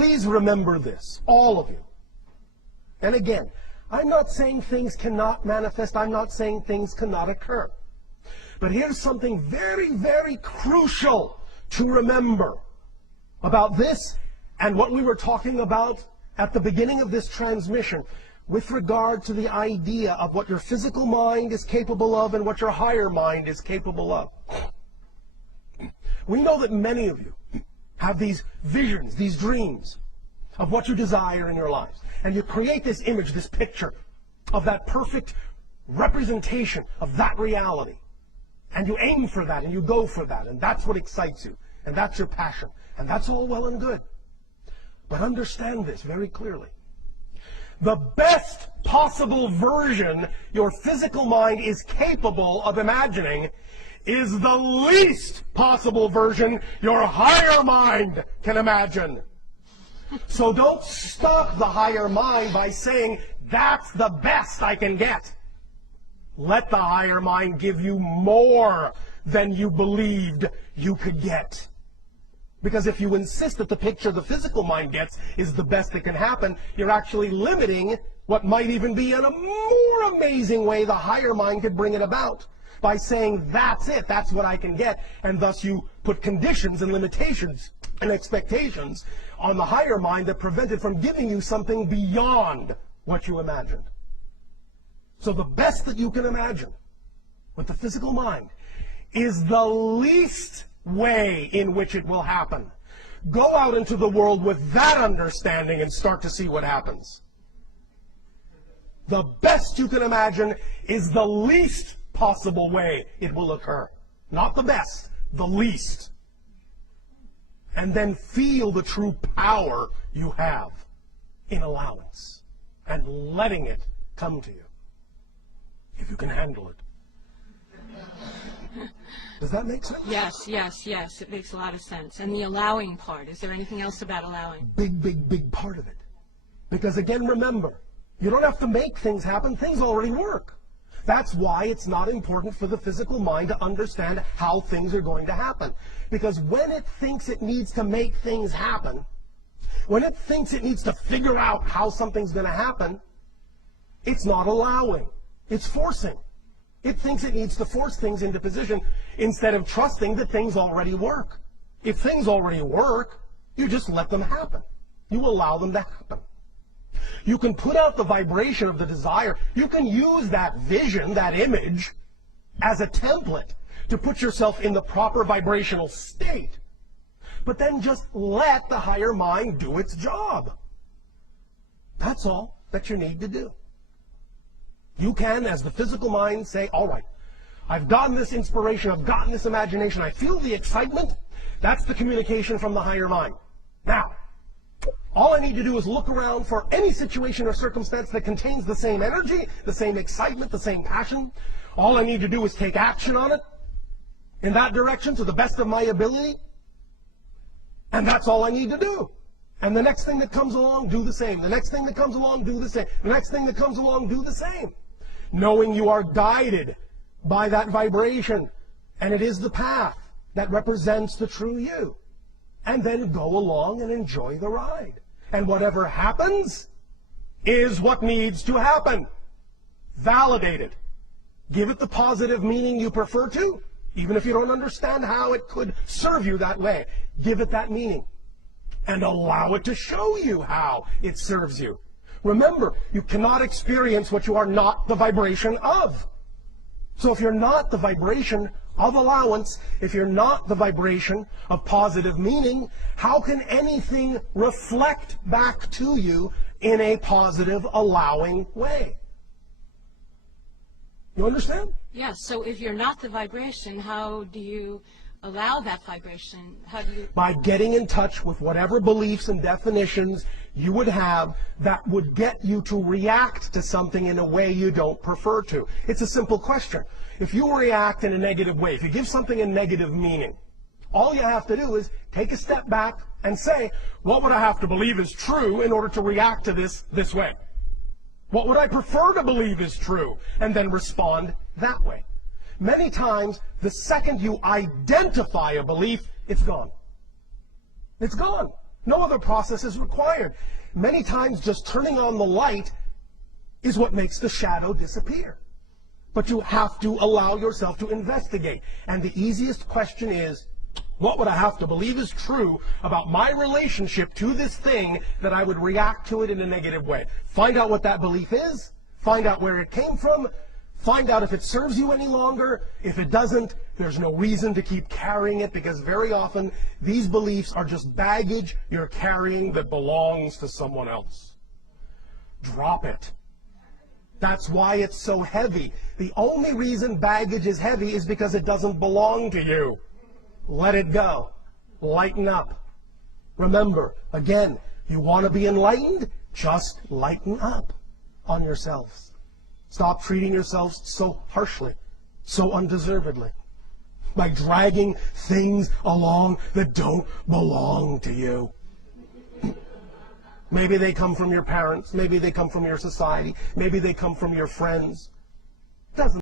please remember this, all of you. And again, I'm not saying things cannot manifest. I'm not saying things cannot occur. But here's something very, very crucial to remember about this and what we were talking about at the beginning of this transmission with regard to the idea of what your physical mind is capable of and what your higher mind is capable of. We know that many of you have these visions, these dreams of what you desire in your lives. And you create this image, this picture of that perfect representation of that reality. And you aim for that and you go for that. And that's what excites you. And that's your passion. And that's all well and good. But understand this very clearly. The best possible version your physical mind is capable of imagining is the least possible version your higher mind can imagine. So don't stop the higher mind by saying, that's the best I can get. Let the higher mind give you more than you believed you could get. Because if you insist that the picture the physical mind gets is the best that can happen, you're actually limiting what might even be in a more amazing way the higher mind could bring it about. By saying, that's it, that's what I can get. And thus you put conditions and limitations and expectations on the higher mind that prevent it from giving you something beyond what you imagined. So the best that you can imagine with the physical mind is the least way in which it will happen. Go out into the world with that understanding and start to see what happens. The best you can imagine is the least possible way it will occur. Not the best, the least. And then feel the true power you have in allowance and letting it come to you, if you can handle it. Does that make sense? Yes, yes, yes. It makes a lot of sense. And the allowing part, is there anything else about allowing? Big, big, big part of it. Because again, remember, you don't have to make things happen. Things already work. That's why it's not important for the physical mind to understand how things are going to happen. Because when it thinks it needs to make things happen, when it thinks it needs to figure out how something's going to happen, it's not allowing. It's forcing. It thinks it needs to force things into position instead of trusting that things already work. If things already work, you just let them happen. You allow them to happen. You can put out the vibration of the desire. You can use that vision, that image, as a template to put yourself in the proper vibrational state. But then just let the higher mind do its job. That's all that you need to do. You can, as the physical mind, say, all right, I've gotten this inspiration, I've gotten this imagination, I feel the excitement. That's the communication from the higher mind. Now, all I need to do is look around for any situation or circumstance that contains the same energy, the same excitement, the same passion. All I need to do is take action on it in that direction to the best of my ability. And that's all I need to do. And the next thing that comes along, do the same. The next thing that comes along, do the same. The next thing that comes along, do the same. Knowing you are guided by that vibration. And it is the path that represents the true you. And then go along and enjoy the ride. And whatever happens is what needs to happen. Validate it. Give it the positive meaning you prefer to, even if you don't understand how it could serve you that way. Give it that meaning. And allow it to show you how it serves you. Remember, you cannot experience what you are not the vibration of. So if you're not the vibration of allowance, if you're not the vibration of positive meaning, how can anything reflect back to you in a positive, allowing way? You understand? Yes, so if you're not the vibration, how do you allow that vibration? How do you... By getting in touch with whatever beliefs and definitions you would have that would get you to react to something in a way you don't prefer to. It's a simple question. If you react in a negative way, if you give something a negative meaning, all you have to do is take a step back and say, what would I have to believe is true in order to react to this way? What would I prefer to believe is true? And then respond that way. Many times, the second you identify a belief, it's gone. It's gone. No other process is required. Many times just turning on the light is what makes the shadow disappear. But you have to allow yourself to investigate. And the easiest question is, what would I have to believe is true about my relationship to this thing that I would react to it in a negative way? Find out what that belief is. Find out where it came from. Find out if it serves you any longer. If it doesn't, there's no reason to keep carrying it, because very often these beliefs are just baggage you're carrying that belongs to someone else. Drop it. That's why it's so heavy. The only reason baggage is heavy is because it doesn't belong to you. Let it go. Lighten up. Remember, again, you want to be enlightened? Just lighten up on yourselves. Stop treating yourselves so harshly, so undeservedly, by dragging things along that don't belong to you. Maybe they come from your parents. Maybe they come from your society. Maybe they come from your friends. Doesn't